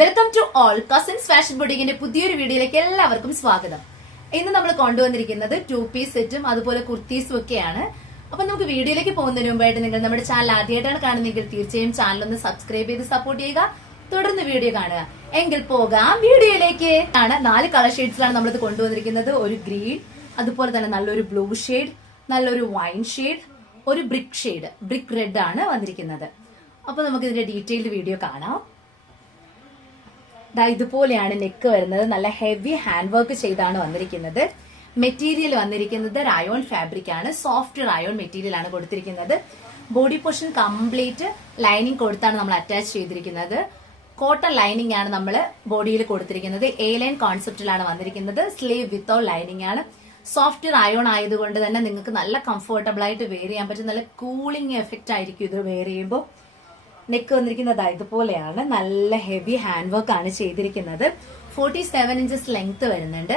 Welcome to all cousins fashion ബൊട്ടിക്കിന്റെ പുതിയൊരു വീഡിയോയിലേക്ക് എല്ലാവർക്കും സ്വാഗതം. ഇന്ന് നമ്മൾ കൊണ്ടുവന്നിരിക്കുന്നത് 2 പീസ് സെറ്റും അതുപോലെ കുർത്തീസും ഒക്കെയാണ്. അപ്പൊ നമുക്ക് വീഡിയോയിലേക്ക് പോകുന്നതിന് മുമ്പായിട്ട് നിങ്ങൾ നമ്മുടെ ചാനൽ ആദ്യമായിട്ടാണ് കാണുന്നതെങ്കിൽ തീർച്ചയായും ചാനൽ ഒന്ന് സബ്സ്ക്രൈബ് ചെയ്ത് സപ്പോർട്ട് ചെയ്യുക. തുടർന്ന് വീഡിയോ കാണുക. എങ്കിൽ പോകാം വീഡിയോയിലേക്ക്. 4 കളർ ഷെയ്ഡ്സിലാണ് നമ്മളിത് കൊണ്ടുവന്നിരിക്കുന്നത്. ഒരു ഗ്രീൻ, അതുപോലെ തന്നെ നല്ലൊരു ബ്ലൂ ഷെയ്ഡ്, നല്ലൊരു വൈൻ ഷെയ്ഡ്, ഒരു ബ്രിക്ക് ഷെയ്ഡ്, ബ്രിക്ക് റെഡ് ആണ് വന്നിരിക്കുന്നത്. അപ്പൊ നമുക്ക് ഇതിന്റെ ഡീറ്റെയിൽഡ് വീഡിയോ കാണാം. ഇതുപോലെയാണ് നെക്ക് വരുന്നത്. നല്ല ഹെവി ഹാൻഡ് വർക്ക് ചെയ്താണ് വന്നിരിക്കുന്നത്. മെറ്റീരിയൽ വന്നിരിക്കുന്നത് റയോൺ ഫാബ്രിക് ആണ്. സോഫ്റ്റ് റയോൺ മെറ്റീരിയൽ ആണ് കൊടുത്തിരിക്കുന്നത്. ബോഡി പോർഷൻ കംപ്ലീറ്റ് ലൈനിങ് കൊടുത്താണ് നമ്മൾ അറ്റാച്ച് ചെയ്തിരിക്കുന്നത്. കോട്ടൺ ലൈനിങ് ആണ് നമ്മൾ ബോഡിയിൽ കൊടുത്തിരിക്കുന്നത്. എ ലൈൻ കോൺസെപ്റ്റിലാണ് വന്നിരിക്കുന്നത്. സ്ലീവ് വിത്തൗട്ട് ലൈനിങ് ആണ്. സോഫ്റ്റ് റയോൺ ആയതുകൊണ്ട് തന്നെ നിങ്ങൾക്ക് നല്ല കംഫർട്ടബിൾ ആയിട്ട് വെയർ ചെയ്യാൻ പറ്റും. നല്ല കൂളിംഗ് എഫക്റ്റ് ആയിരിക്കും ഇത് വെയർ ചെയ്യുമ്പോൾ. നെക്ക് വന്നിരിക്കുന്നത് ഇതുപോലെയാണ്. നല്ല ഹെവി ഹാൻഡ് വർക്ക് ആണ് ചെയ്തിരിക്കുന്നത്. 47 ഇഞ്ചസ് ലെങ്ത് വരുന്നുണ്ട്.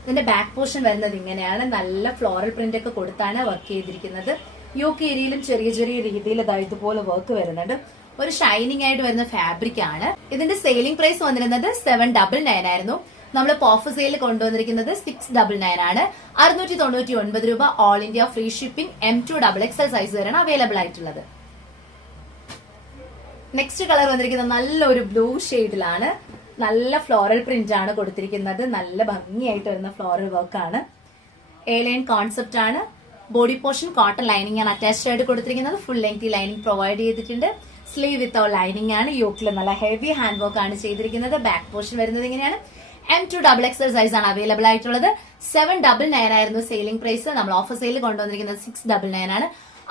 ഇതിന്റെ ബാക്ക് പോർഷൻ വരുന്നത് ഇങ്ങനെയാണ്. നല്ല ഫ്ലോറൽ പ്രിന്റ് ഒക്കെ കൊടുത്താണ് വർക്ക് ചെയ്തിരിക്കുന്നത്. യോക്ക് ഏരിയയിലും ചെറിയ ചെറിയ രീതിയിൽ ഇതുപോലെ വർക്ക് വരുന്നുണ്ട്. ഒരു ഷൈനിങ് ആയിട്ട് വരുന്ന ഫാബ്രിക് ആണ്. ഇതിന്റെ സെയിലിംഗ് പ്രൈസ് വന്നിരുന്നത് 799 ആയിരുന്നു. നമ്മൾ ഓഫർ സെയിൽ കൊണ്ടുവന്നിരിക്കുന്നത് 699 ആണ്. 699 രൂപ. All India free shipping. M2 XXL size വരെയാണ് അവൈലബിൾ ആയിട്ടുള്ളത്. നെക്സ്റ്റ് കളർ വന്നിരിക്കുന്നത് നല്ലൊരു ബ്ലൂ ഷെയ്ഡിലാണ്. നല്ല ഫ്ലോറൽ പ്രിന്റ് ആണ് കൊടുത്തിരിക്കുന്നത്. നല്ല ഭംഗിയായിട്ട് വരുന്ന ഫ്ലോറൽ വർക്ക് ആണ്. എ ലൈൻ കോൺസെപ്റ്റ് ആണ്. ബോഡി പോർഷൻ കോട്ടൺ ലൈനിങ് ആണ് അറ്റാച്ച്ഡ് ആയിട്ട് കൊടുത്തിരിക്കുന്നത്. ഫുൾ ലെങ്ത് ലൈനിങ് പ്രൊവൈഡ് ചെയ്തിട്ടുണ്ട്. സ്ലീവ് വിത്തൗട്ട് ലൈനിങ് ആണ്. യോക്കിൽ നല്ല ഹെവി ഹാൻഡ് വർക്ക് ആണ് ചെയ്തിരിക്കുന്നത്. ബാക്ക് പോർഷൻ വരുന്നത് ഇങ്ങനെയാണ്. M2 XXL സൈസ് ആണ് അവൈലബിൾ ആയിട്ടുള്ളത്. 799 ആയിരുന്നു സെയിലിംഗ് പ്രൈസ്. നമ്മൾ ഓഫർ സെയിൽ കൊണ്ടുവന്നിരിക്കുന്നത് 699 ആണ്.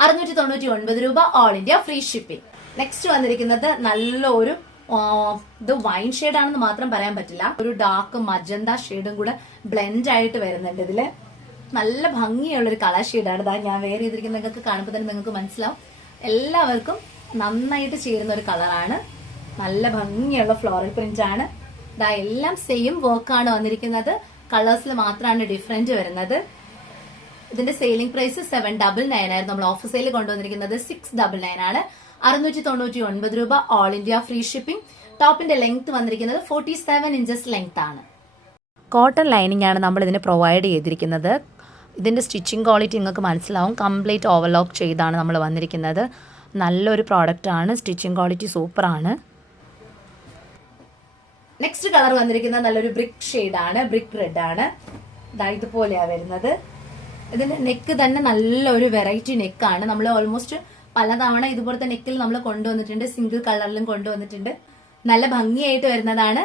699 രൂപ. All India free shipping. Next വന്നിരിക്കുന്നത് നല്ലൊരു ഇത് വൈൻ ഷെയ്ഡ് ആണെന്ന് മാത്രം പറയാൻ പറ്റില്ല. ഒരു ഡാർക്ക് മജന്ത ഷെയ്ഡും കൂടെ ബ്ലെൻഡ് ആയിട്ട് വരുന്നുണ്ട്. ഇതില് നല്ല ഭംഗിയുള്ള ഒരു കളർ ഷെയ്ഡാണ്. ഞാൻ വെയർ ചെയ്തിരിക്കുന്ന നിങ്ങൾക്ക് കാണുമ്പോൾ തന്നെ നിങ്ങൾക്ക് മനസ്സിലാവും. എല്ലാവർക്കും നന്നായിട്ട് ചേരുന്ന ഒരു കളറാണ്. നല്ല ഭംഗിയുള്ള ഫ്ലോറൽ പ്രിന്റ് ആണ്. എല്ലാം സെയിം വർക്കാണ് വന്നിരിക്കുന്നത്. കളേഴ്സിൽ മാത്രമാണ് ഡിഫറൻറ്റ് വരുന്നത്. ഇതിന്റെ സെയിലിംഗ് പ്രൈസ് 799 ആയിരുന്നു. നമ്മൾ ഓഫർ സെയിൽ കൊണ്ടുവന്നിരിക്കുന്നത് 699 ആണ്. 699 രൂപ. All India free shipping. ടോപ്പിന്റെ ലെങ്ത് വന്നിരിക്കുന്നത് 47 ഇഞ്ചസ് ലെങ്ത് ആണ്. കോട്ടൺ ലൈനിങ് ആണ് നമ്മൾ ഇതിന് പ്രൊവൈഡ് ചെയ്തിരിക്കുന്നത്. ഇതിന്റെ സ്റ്റിച്ചിങ് ക്വാളിറ്റി നിങ്ങൾക്ക് മനസ്സിലാവും. കംപ്ലീറ്റ് ഓവർലോക്ക് ചെയ്താണ് നമ്മൾ വന്നിരിക്കുന്നത്. നല്ലൊരു പ്രോഡക്റ്റ് ആണ്. സ്റ്റിച്ചിങ് ക്വാളിറ്റി സൂപ്പർ ആണ്. നെക്സ്റ്റ് കളർ വന്നിരിക്കുന്നത് നല്ലൊരു ബ്രിക്ക് ഷെയ്ഡ് ആണ്. ബ്രിക്ക് റെഡ് ആണ്. ഇതുപോലെയാണ് വരുന്നത്. ഇതിന്റെ നെക്ക് തന്നെ നല്ലൊരു വെറൈറ്റി നെക്കാണ്. നമ്മൾ ഓൾമോസ്റ്റ് പലതവണ ഇതുപോലത്തെ നെക്കിൽ നമ്മൾ കൊണ്ടുവന്നിട്ടുണ്ട്. സിംഗിൾ കളറിലും കൊണ്ടുവന്നിട്ടുണ്ട്. നല്ല ഭംഗിയായിട്ട് വരുന്നതാണ്.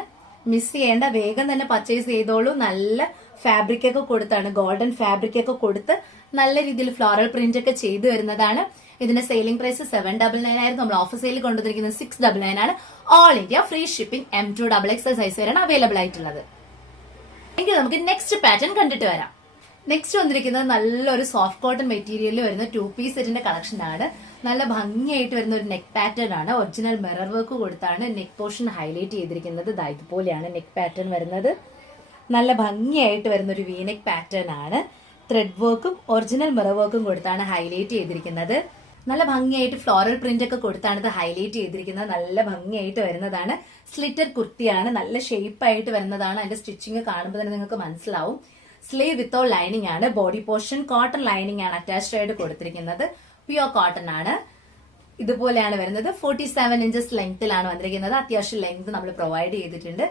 മിസ് ചെയ്യേണ്ട. വേഗം തന്നെ പർച്ചേസ് ചെയ്തോളൂ. നല്ല ഫാബ്രിക് ഒക്കെ കൊടുത്താണ്. ഗോൾഡൻ ഫാബ്രിക് ഒക്കെ കൊടുത്ത് നല്ല രീതിയിൽ ഫ്ലോറൽ പ്രിന്റ് ഒക്കെ ചെയ്തു വരുന്നതാണ്. ഇതിന്റെ സെയിലിംഗ് പ്രൈസ് 799 ആയിരുന്നു. നമ്മൾ ഓഫർ സെയിൽ കൊണ്ടുവന്നിരിക്കുന്നത് 699 ആണ്. All India free shipping. M2 XXL size വരെയാണ് അവൈലബിൾ ആയിട്ടുള്ളത്. എങ്കിൽ നമുക്ക് നെക്സ്റ്റ് പാറ്റേൺ കണ്ടിട്ട് വരാം. നെക്സ്റ്റ് വന്നിരിക്കുന്നത് നല്ലൊരു സോഫ്റ്റ് കോട്ടൺ മെറ്റീരിയലിൽ വരുന്ന 2 പീസ് സെറ്റിന്റെ കളക്ഷൻ ആണ്. നല്ല ഭംഗിയായിട്ട് വരുന്ന ഒരു നെക്ക് പാറ്റേൺ ആണ്. ഒറിജിനൽ മിറർ വർക്ക് കൊടുത്താണ് നെക്ക് പോർഷൻ ഹൈലൈറ്റ് ചെയ്തിരിക്കുന്നത്. ഇതുപോലെയാണ് നെക്ക് പാറ്റേൺ വരുന്നത്. നല്ല ഭംഗിയായിട്ട് വരുന്ന ഒരു വി നെക്ക് പാറ്റേൺ ആണ്. ത്രെഡ് വർക്കും ഒറിജിനൽ മിറർ വർക്കും കൊടുത്താണ് ഹൈലൈറ്റ് ചെയ്തിരിക്കുന്നത്. നല്ല ഭംഗിയായിട്ട് ഫ്ലോറൽ പ്രിന്റ് ഒക്കെ കൊടുത്താണ് ഇത് ഹൈലൈറ്റ് ചെയ്തിരിക്കുന്നത്. നല്ല ഭംഗിയായിട്ട് വരുന്നതാണ്. സ്ലിറ്റർ കുർത്തിയാണ്. നല്ല ഷേപ്പ് ആയിട്ട് വരുന്നതാണ്. അതിന്റെ സ്റ്റിച്ചിങ് കാണുമ്പോൾ തന്നെ നിങ്ങൾക്ക് മനസ്സിലാവും. സ്ലീവ് വിത്തൗട്ട് ലൈനിങ് ആണ്. ബോഡി പോർഷൻ കോട്ടൺ ലൈനിങ് ആണ് അറ്റാച്ച്ഡ് ആയിട്ട് കൊടുത്തിരിക്കുന്നത്. പ്യുവർ കോട്ടൺ ആണ്. ഇതുപോലെയാണ് വരുന്നത്. 47 ഇഞ്ചസ് ലെങ്ത്തിലാണ് വന്നിരിക്കുന്നത്. അത്യാവശ്യം ലെങ്ത് നമ്മൾ പ്രൊവൈഡ് ചെയ്തിട്ടുണ്ട്.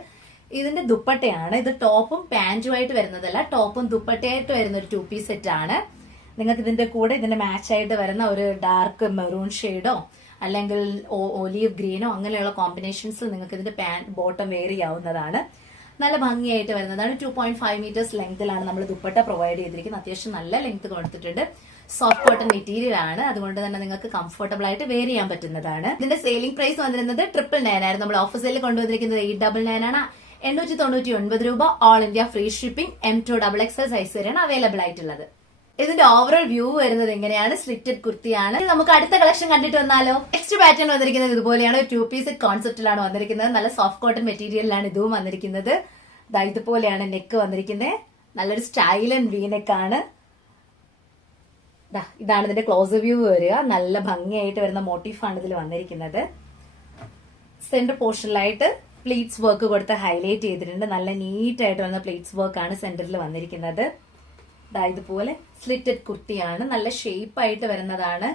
ഇതിന്റെ ദുപ്പട്ടയാണ്. ഇത് ടോപ്പും പാന്റുമായിട്ട് വരുന്നതല്ല. ടോപ്പും ദുപ്പട്ടയായിട്ട് വരുന്ന ഒരു 2 പീസ് സെറ്റ് ആണ്. നിങ്ങൾക്ക് ഇതിന്റെ കൂടെ ഇതിന്റെ മാച്ച് ആയിട്ട് വരുന്ന ഒരു ഡാർക്ക് മെറൂൺ ഷെയ്ഡോ അല്ലെങ്കിൽ ഒലീവ് ഗ്രീനോ അങ്ങനെയുള്ള കോമ്പിനേഷൻസ് നിങ്ങൾക്ക് ഇതിന്റെ ബോട്ടം വെയർ ചെയ്യാവുന്നതാണ്. നല്ല ഭംഗിയായിട്ട് വരുന്നതാണ്. 2.5 മീറ്റേഴ്സ് ലെങ്ത്തിലാണ് നമ്മൾ ദുപ്പട്ട പ്രൊവൈഡ് ചെയ്തിരിക്കുന്നത്. അത്യാവശ്യം നല്ല ലെങ്ത് കൊടുത്തിട്ടുണ്ട്. സോഫ്റ്റ് കോട്ടൺ മെറ്റീരിയൽ ആണ്. അതുകൊണ്ട് തന്നെ നിങ്ങൾക്ക് കംഫർട്ടബിൾ ആയിട്ട് വെയർ ചെയ്യാൻ പറ്റുന്നതാണ്. ഇതിന്റെ സെയിലിംഗ് പ്രൈസ് വന്നിരുന്നത് 999 ആയിരുന്നു. നമ്മൾ ഓഫർ സെയിൽ കൊണ്ടുവന്നിരിക്കുന്നത് 899 ആണ്. 899 രൂപ. All India free shipping. M2 XXL size വരെയാണ് അവൈലബിൾ ആയിട്ടുള്ളത്. ഇതിന്റെ ഓവറോൾ വ്യൂ വരുന്നത് എങ്ങനെയാണ്? സ്ലിറ്റഡ് കുർത്തിയാണ്. നമുക്ക് അടുത്ത കളക്ഷൻ കണ്ടിട്ട് വന്നാലോ? നെക്സ്റ്റ് പാറ്റേൺ വന്നിരിക്കുന്നത് ഇതുപോലെയാണ്. 2 പീസ് കോൺസെപ്റ്റിലാണ് വന്നിരിക്കുന്നത്. നല്ല സോഫ്റ്റ് കോട്ടൺ മെറ്റീരിയലിലാണ് ഇതും വന്നിരിക്കുന്നത്. ഇതുപോലെയാണ് നെക്ക് വന്നിരിക്കുന്നത്. നല്ലൊരു സ്റ്റൈൽ ആൻഡ് വി നെക്ക് ആണ്. ഇതാണ് ഇതിന്റെ ക്ലോസ് വ്യൂ വരിക. നല്ല ഭംഗിയായിട്ട് വരുന്ന മോട്ടീഫാണ് ഇതിൽ വന്നിരിക്കുന്നത്. സെന്റർ പോർഷനിലായിട്ട് പ്ലീറ്റ്സ് വർക്ക് കൊടുത്ത് ഹൈലൈറ്റ് ചെയ്തിട്ടുണ്ട്. നല്ല നീറ്റ് ആയിട്ട് വന്ന പ്ലീറ്റ്സ് വർക്ക് ആണ് സെന്ററിൽ വന്നിരിക്കുന്നത്. ഇതുപോലെ സ്ലിറ്റഡ് കുർത്തിയാണ്, നല്ല ഷേപ്പ് ആയിട്ട് വരുന്നതാണ്.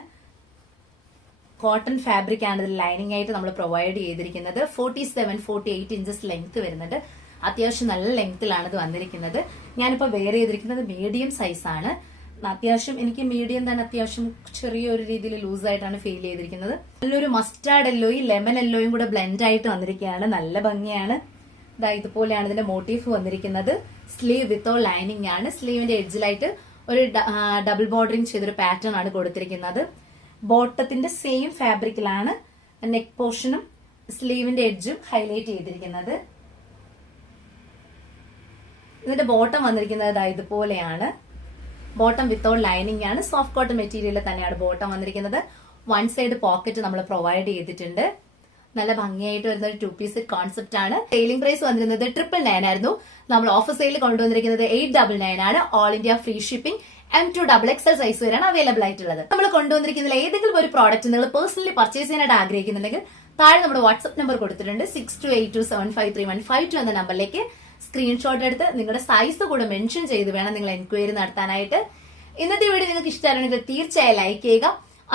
കോട്ടൺ ഫാബ്രിക് ആണ് ഇതിൽ ലൈനിങ് ആയിട്ട് നമ്മൾ പ്രൊവൈഡ് ചെയ്തിരിക്കുന്നത്. 47-48 ഇഞ്ചസ് ലെങ്ത് വരുന്നുണ്ട്. അത്യാവശ്യം നല്ല ലെങ്ത്തിലാണ് ഇത് വന്നിരിക്കുന്നത്. ഞാനിപ്പോ വെയർ ചെയ്തിരിക്കുന്നത് മീഡിയം സൈസ് ആണ്. അത്യാവശ്യം എനിക്ക് മീഡിയം തന്നെ അത്യാവശ്യം ചെറിയൊരു രീതിയിൽ ലൂസ് ആയിട്ടാണ് ഫീൽ ചെയ്തിരിക്കുന്നത്. നല്ലൊരു മസ്റ്റാർഡ് യെല്ലോയും ലെമൺ യെല്ലോയും കൂടെ ബ്ലെൻഡ് ആയിട്ട് വന്നിരിക്കുകയാണ്. നല്ല ഭംഗിയാണ്. ഇതുപോലെയാണ് ഇതിന്റെ മോട്ടീഫ് വന്നിരിക്കുന്നത്. സ്ലീവ് വിത്തോ ലൈനിങ് ആണ്. സ്ലീവിന്റെ എഡ്ജിലായിട്ട് ഒരു ഡബിൾ ബോർഡറിങ് ചെയ്തൊരു പാറ്റേൺ ആണ് കൊടുത്തിരിക്കുന്നത്. ബോട്ടത്തിന്റെ സെയിം ഫാബ്രിക്കിലാണ് നെക്ക് പോർഷനും സ്ലീവിന്റെ എഡ്ജും ഹൈലൈറ്റ് ചെയ്തിരിക്കുന്നത്. ഇതിന്റെ ബോട്ടം വന്നിരിക്കുന്നത് ഇതുപോലെയാണ്. ബോട്ടം വിത്തൗട്ട് ലൈനിങ് ആണ്. സോഫ്റ്റ് കോട്ടൺ മെറ്റീരിയൽ തന്നെയാണ് ബോട്ടം വന്നിരിക്കുന്നത്. വൺ സൈഡ് പോക്കറ്റ് നമ്മൾ പ്രൊവൈഡ് ചെയ്തിട്ടുണ്ട്. നല്ല ഭംഗിയായിട്ട് വരുന്ന ഒരു 2 പീസ് കോൺസെപ്റ്റ് ആണ്. സെയിലിംഗ് പ്രൈസ് വന്നിരുന്നത് 999 ആയിരുന്നു. നമ്മൾ ഓഫർ സെയിൽ കൊണ്ടുവന്നിരിക്കുന്നത് 899 ആണ്. All India free shipping M2 XXL size വരെയാണ് അവൈലബിൾ ആയിട്ടുള്ളത്. നമ്മൾ കൊണ്ടുവന്നിരിക്കുന്നതിൽ ഏതെങ്കിലും ഒരു പ്രോഡക്റ്റ് നിങ്ങൾ പേഴ്സണലി പർച്ചേസ് ചെയ്യാനായിട്ട് ആഗ്രഹിക്കുന്നുണ്ടെങ്കിൽ താഴെ നമ്മുടെ വാട്സ്ആപ്പ് നമ്പർ കൊടുത്തിട്ടുണ്ട്. 6282753152 എന്ന നമ്പറിലേക്ക് സ്ക്രീൻഷോട്ട് എടുത്ത് നിങ്ങളുടെ സൈസ് കൂടെ മെൻഷൻ ചെയ്ത് വേണം നിങ്ങൾ എൻക്വയറി നടത്താനായിട്ട്. ഇന്നത്തെ വീഡിയോ നിങ്ങൾക്ക് ഇഷ്ടമാണെങ്കിൽ തീർച്ചയായും ലൈക്ക് ചെയ്യുക.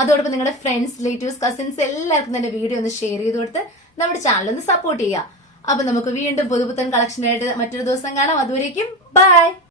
അതോടൊപ്പം നിങ്ങളുടെ ഫ്രണ്ട്സ്, റിലേറ്റീവ്സ്, കസിൻസ് എല്ലാവർക്കും തന്നെ വീഡിയോ ഒന്ന് ഷെയർ ചെയ്ത് കൊടുത്ത് നമ്മുടെ ചാനൽ ഒന്ന് സപ്പോർട്ട് ചെയ്യുക. അപ്പൊ നമുക്ക് വീണ്ടും പുതുപുത്തൻ കളക്ഷനായിട്ട് മറ്റൊരു ദിവസം കാണാം. അതുവരേക്കും ബൈ.